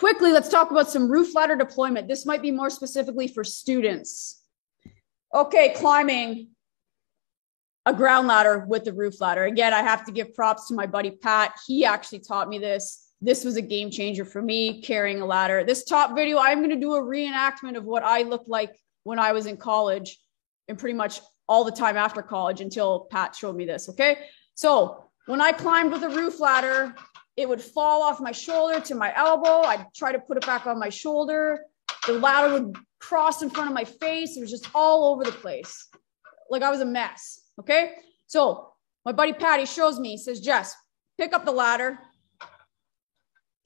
Quickly, let's talk about some roof ladder deployment. This might be more specifically for students. Okay, climbing a ground ladder with the roof ladder. Again, I have to give props to my buddy Pat. He actually taught me this. This was a game changer for me, carrying a ladder. This top video, I'm going to do a reenactment of what I looked like when I was in college and pretty much all the time after college until Pat showed me this, okay? So when I climbed with a roof ladder, it would fall off my shoulder to my elbow. I'd try to put it back on my shoulder. The ladder would cross in front of my face. It was just all over the place. Like I was a mess, okay? So my buddy Patty shows me, he says, Jess, pick up the ladder.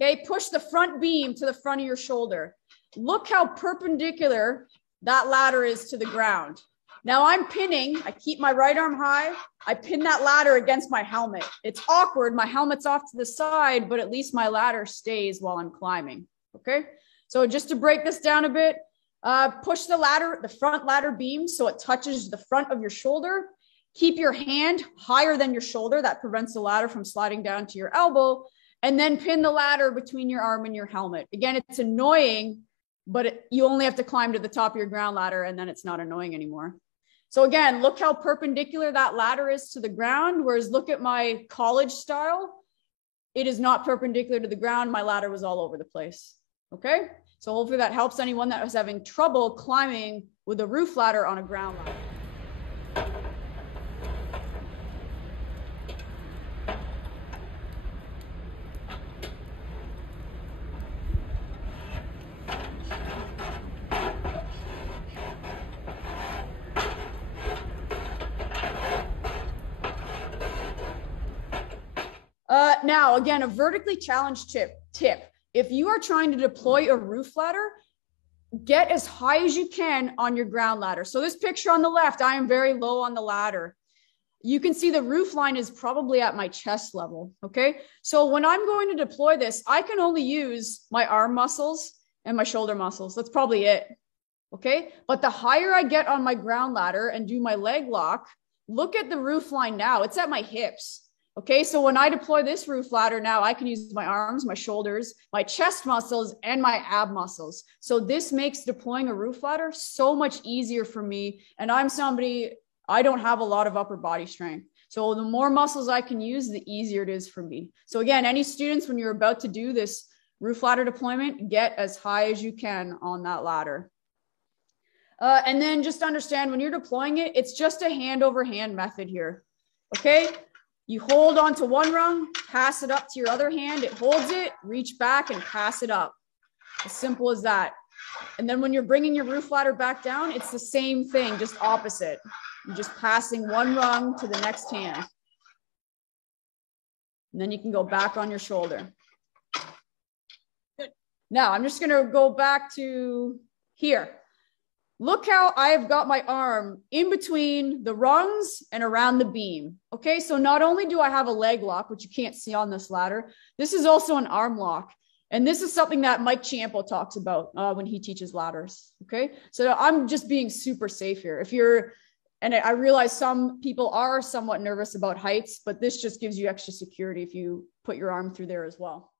Okay, push the front beam to the front of your shoulder. Look how perpendicular that ladder is to the ground. Now I'm pinning, I keep my right arm high. I pin that ladder against my helmet. It's awkward, my helmet's off to the side, but at least my ladder stays while I'm climbing, okay? So just to break this down a bit, push the ladder, the front ladder beam so it touches the front of your shoulder. Keep your hand higher than your shoulder. That prevents the ladder from sliding down to your elbow. And then pin the ladder between your arm and your helmet. Again, it's annoying, but you only have to climb to the top of your ground ladder and then it's not annoying anymore. So again, look how perpendicular that ladder is to the ground, whereas look at my college style. It is not perpendicular to the ground. My ladder was all over the place, okay? So hopefully that helps anyone that was having trouble climbing with a roof ladder on a ground ladder. Now, again, a vertically challenged tip. If you are trying to deploy a roof ladder, get as high as you can on your ground ladder. So this picture on the left, I am very low on the ladder. You can see the roof line is probably at my chest level, okay? So when I'm going to deploy this, I can only use my arm muscles and my shoulder muscles. That's probably it, okay? But the higher I get on my ground ladder and do my leg lock, look at the roof line now, it's at my hips. Okay, so when I deploy this roof ladder now, I can use my arms, my shoulders, my chest muscles, and my ab muscles. So this makes deploying a roof ladder so much easier for me. And I'm somebody, I don't have a lot of upper body strength. So the more muscles I can use, the easier it is for me. So again, any students, when you're about to do this roof ladder deployment, get as high as you can on that ladder. And then just understand when you're deploying it, it's just a hand over hand method here, okay? You hold onto one rung, pass it up to your other hand, it holds it, reach back and pass it up. As simple as that. And then when you're bringing your roof ladder back down, it's the same thing, just opposite. You're just passing one rung to the next hand. And then you can go back on your shoulder. Good. Now I'm just gonna go back to here. Look how I've got my arm in between the rungs and around the beam. Okay, so not only do I have a leg lock, which you can't see on this ladder, this is also an arm lock. And this is something that Mike Ciampo talks about when he teaches ladders. Okay, so I'm just being super safe here. If you're, and I realize some people are somewhat nervous about heights, but this just gives you extra security if you put your arm through there as well.